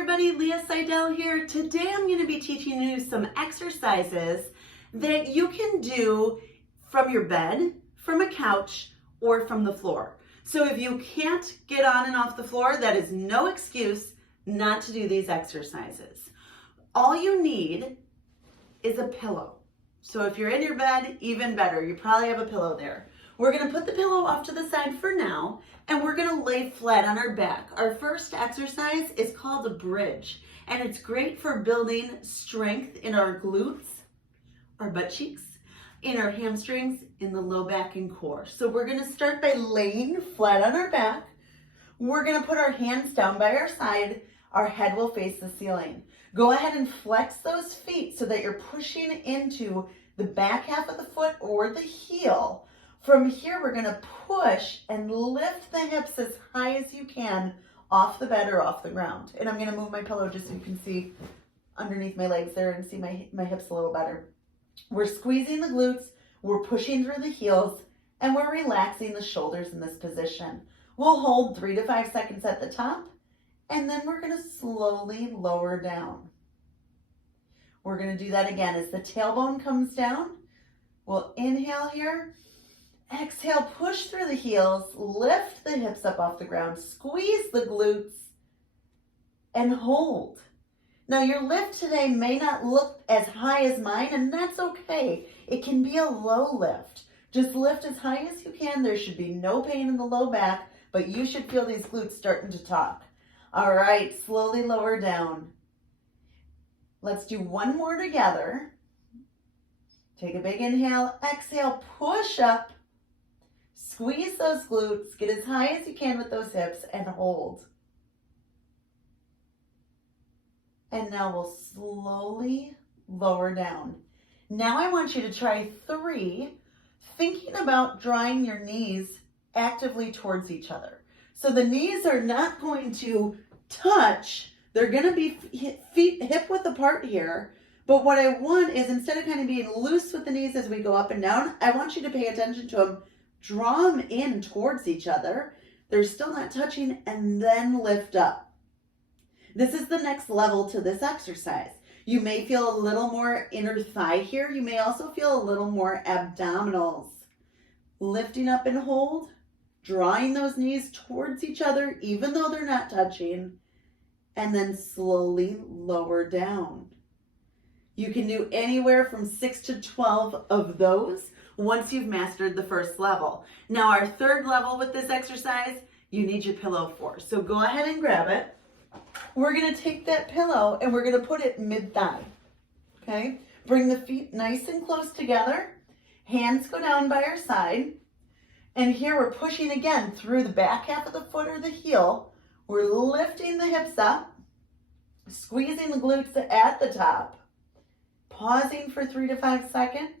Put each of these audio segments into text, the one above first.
everybody, Leah Seidel here. Today I'm going to be teaching you some exercises that you can do from your bed, from a couch, or from the floor. So if you can't get on and off the floor, that is no excuse not to do these exercises. All you need is a pillow. So if you're in your bed, even better. You probably have a pillow there. We're going to put the pillow off to the side for now, and we're going to lay flat on our back. Our first exercise is called a bridge, and it's great for building strength in our glutes, our butt cheeks, in our hamstrings, in the low back and core. So we're going to start by laying flat on our back. We're going to put our hands down by our side. Our head will face the ceiling. Go ahead and flex those feet so that you're pushing into the back half of the foot or the heel. From here, we're going to push and lift the hips as high as you can off the bed or off the ground. And I'm going to move my pillow just so you can see underneath my legs there and see my hips a little better. We're squeezing the glutes, we're pushing through the heels, and we're relaxing the shoulders in this position. We'll hold 3 to 5 seconds at the top, and then we're going to slowly lower down. We're going to do that again as the tailbone comes down. We'll inhale here. Exhale, push through the heels, lift the hips up off the ground, squeeze the glutes, and hold. Now your lift today may not look as high as mine, and that's okay. It can be a low lift. Just lift as high as you can. There should be no pain in the low back, but you should feel these glutes starting to talk. All right, slowly lower down. Let's do one more together. Take a big inhale, exhale, push up. Squeeze those glutes, get as high as you can with those hips, and hold. And now we'll slowly lower down. Now I want you to try 3, thinking about drawing your knees actively towards each other. So the knees are not going to touch. They're going to be feet hip width apart here. But what I want is, instead of kind of being loose with the knees as we go up and down, I want you to pay attention to them. Draw them in towards each other. They're still not touching, and then lift up. This is the next level to this exercise. You may feel a little more inner thigh here. You may also feel a little more abdominals. Lifting up and hold, drawing those knees towards each other, even though they're not touching, and then slowly lower down. You can do anywhere from 6 to 12 of those once you've mastered the first level. Now our third level with this exercise, you need your pillow for. So go ahead and grab it. We're going to take that pillow and we're going to put it mid-thigh. Okay? Bring the feet nice and close together. Hands go down by our side. And here we're pushing again through the back half of the foot or the heel. We're lifting the hips up, squeezing the glutes at the top, pausing for 3 to 5 seconds,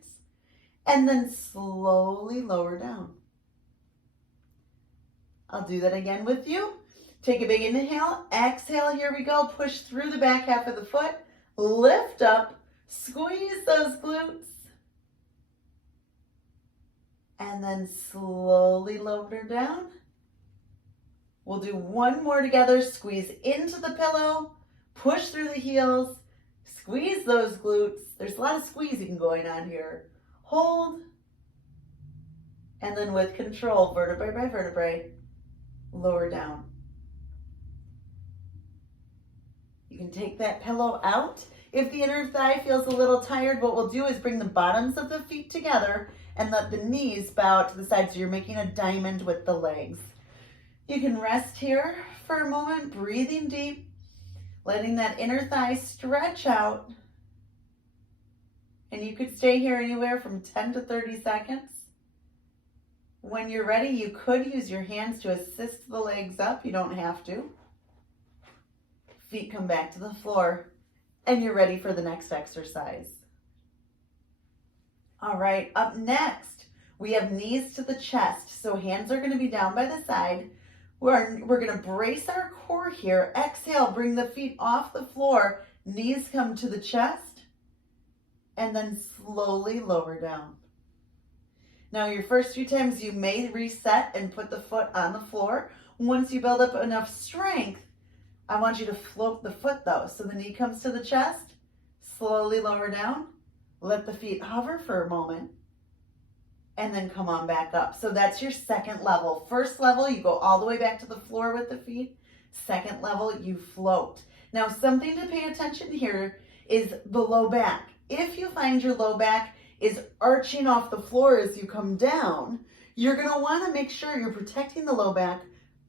and then slowly lower down. I'll do that again with you. Take a big inhale, exhale, here we go. Push through the back half of the foot, lift up, squeeze those glutes, and then slowly lower down. We'll do one more together. Squeeze into the pillow, push through the heels, squeeze those glutes. There's a lot of squeezing going on here. Hold, and then with control, vertebrae by vertebrae, lower down. You can take that pillow out. If the inner thigh feels a little tired, what we'll do is bring the bottoms of the feet together and let the knees bow to the side so you're making a diamond with the legs. You can rest here for a moment, breathing deep, letting that inner thigh stretch out. And you could stay here anywhere from 10 to 30 seconds. When you're ready, you could use your hands to assist the legs up. You don't have to. Feet come back to the floor, and you're ready for the next exercise. All right, up next, we have knees to the chest. So hands are going to be down by the side. We're going to brace our core here. Exhale, bring the feet off the floor. Knees come to the chest. And then slowly lower down. Now your first few times you may reset and put the foot on the floor. Once you build up enough strength, I want you to float the foot though. So the knee comes to the chest, slowly lower down, let the feet hover for a moment, and then come on back up. So that's your second level. First level, you go all the way back to the floor with the feet. Second level, you float. Now, something to pay attention here is the low back. If you find your low back is arching off the floor as you come down, you're going to want to make sure you're protecting the low back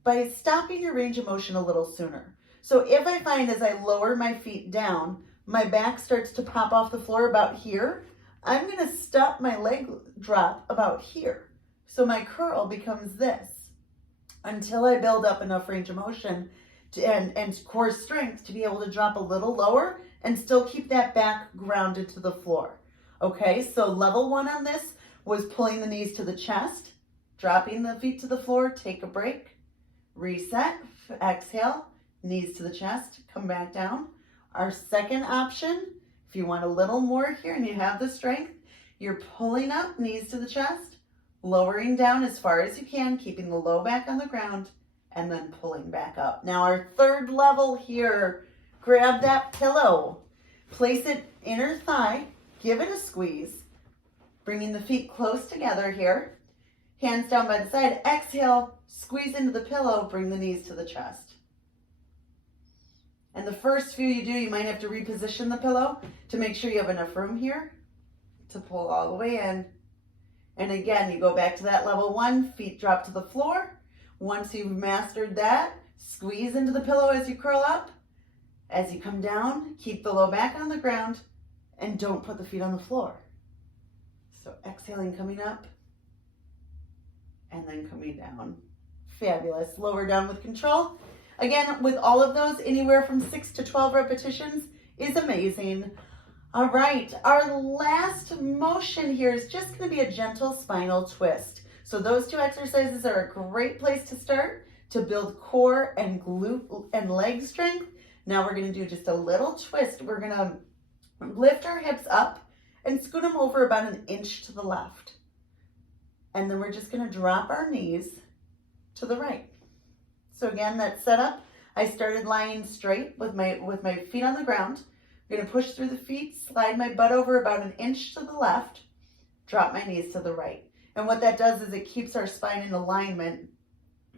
by stopping your range of motion a little sooner. So if I find as I lower my feet down, my back starts to pop off the floor about here, I'm going to stop my leg drop about here. So my curl becomes this until I build up enough range of motion and core strength to be able to drop a little lower and still keep that back grounded to the floor. Okay, so level 1 on this was pulling the knees to the chest, dropping the feet to the floor, take a break, reset, exhale, knees to the chest, come back down. Our second option, if you want a little more here and you have the strength, you're pulling up, knees to the chest, lowering down as far as you can, keeping the low back on the ground, and then pulling back up. Now our third level here, grab that pillow, place it inner thigh, give it a squeeze, bringing the feet close together here, hands down by the side, exhale, squeeze into the pillow, bring the knees to the chest. And the first few you do, you might have to reposition the pillow to make sure you have enough room here to pull all the way in. And again, you go back to that level 1, feet drop to the floor. Once you've mastered that, squeeze into the pillow as you curl up. As you come down, keep the low back on the ground and don't put the feet on the floor. So exhaling, coming up and then coming down. Fabulous. Lower down with control. Again, with all of those, anywhere from 6 to 12 repetitions is amazing. All right, our last motion here is just going to be a gentle spinal twist. So those 2 exercises are a great place to start to build core and glute and leg strength. Now we're going to do just a little twist. We're going to lift our hips up and scoot them over about 1 inch to the left. And then we're just going to drop our knees to the right. So again, that setup, I started lying straight with my feet on the ground. I'm going to push through the feet, slide my butt over about 1 inch to the left, drop my knees to the right. And what that does is it keeps our spine in alignment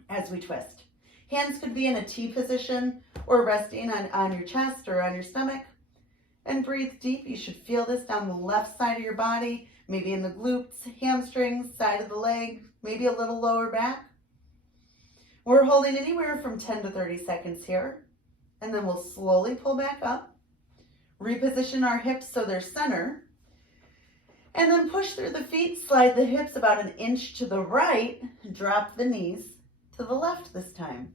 as we twist. Hands could be in a T position or resting on your chest or on your stomach. And breathe deep. You should feel this down the left side of your body, maybe in the glutes, hamstrings, side of the leg, maybe a little lower back. We're holding anywhere from 10 to 30 seconds here, and then we'll slowly pull back up, reposition our hips so they're center, and then push through the feet, slide the hips about 1 inch to the right, drop the knees to the left this time.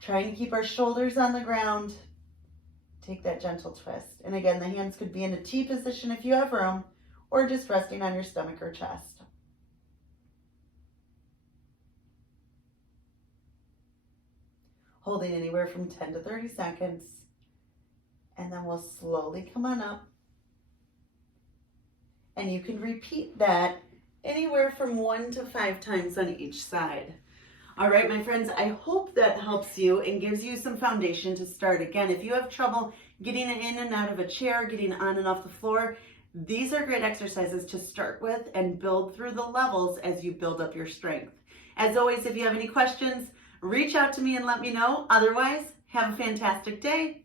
Trying to keep our shoulders on the ground, take that gentle twist. And again, the hands could be in a T position if you have room, or just resting on your stomach or chest. Holding anywhere from 10 to 30 seconds. And then we'll slowly come on up. And you can repeat that anywhere from 1 to 5 times on each side. All right, my friends, I hope that helps you and gives you some foundation to start. Again, if you have trouble getting in and out of a chair, getting on and off the floor, these are great exercises to start with and build through the levels as you build up your strength. As always, if you have any questions, reach out to me and let me know. Otherwise, have a fantastic day.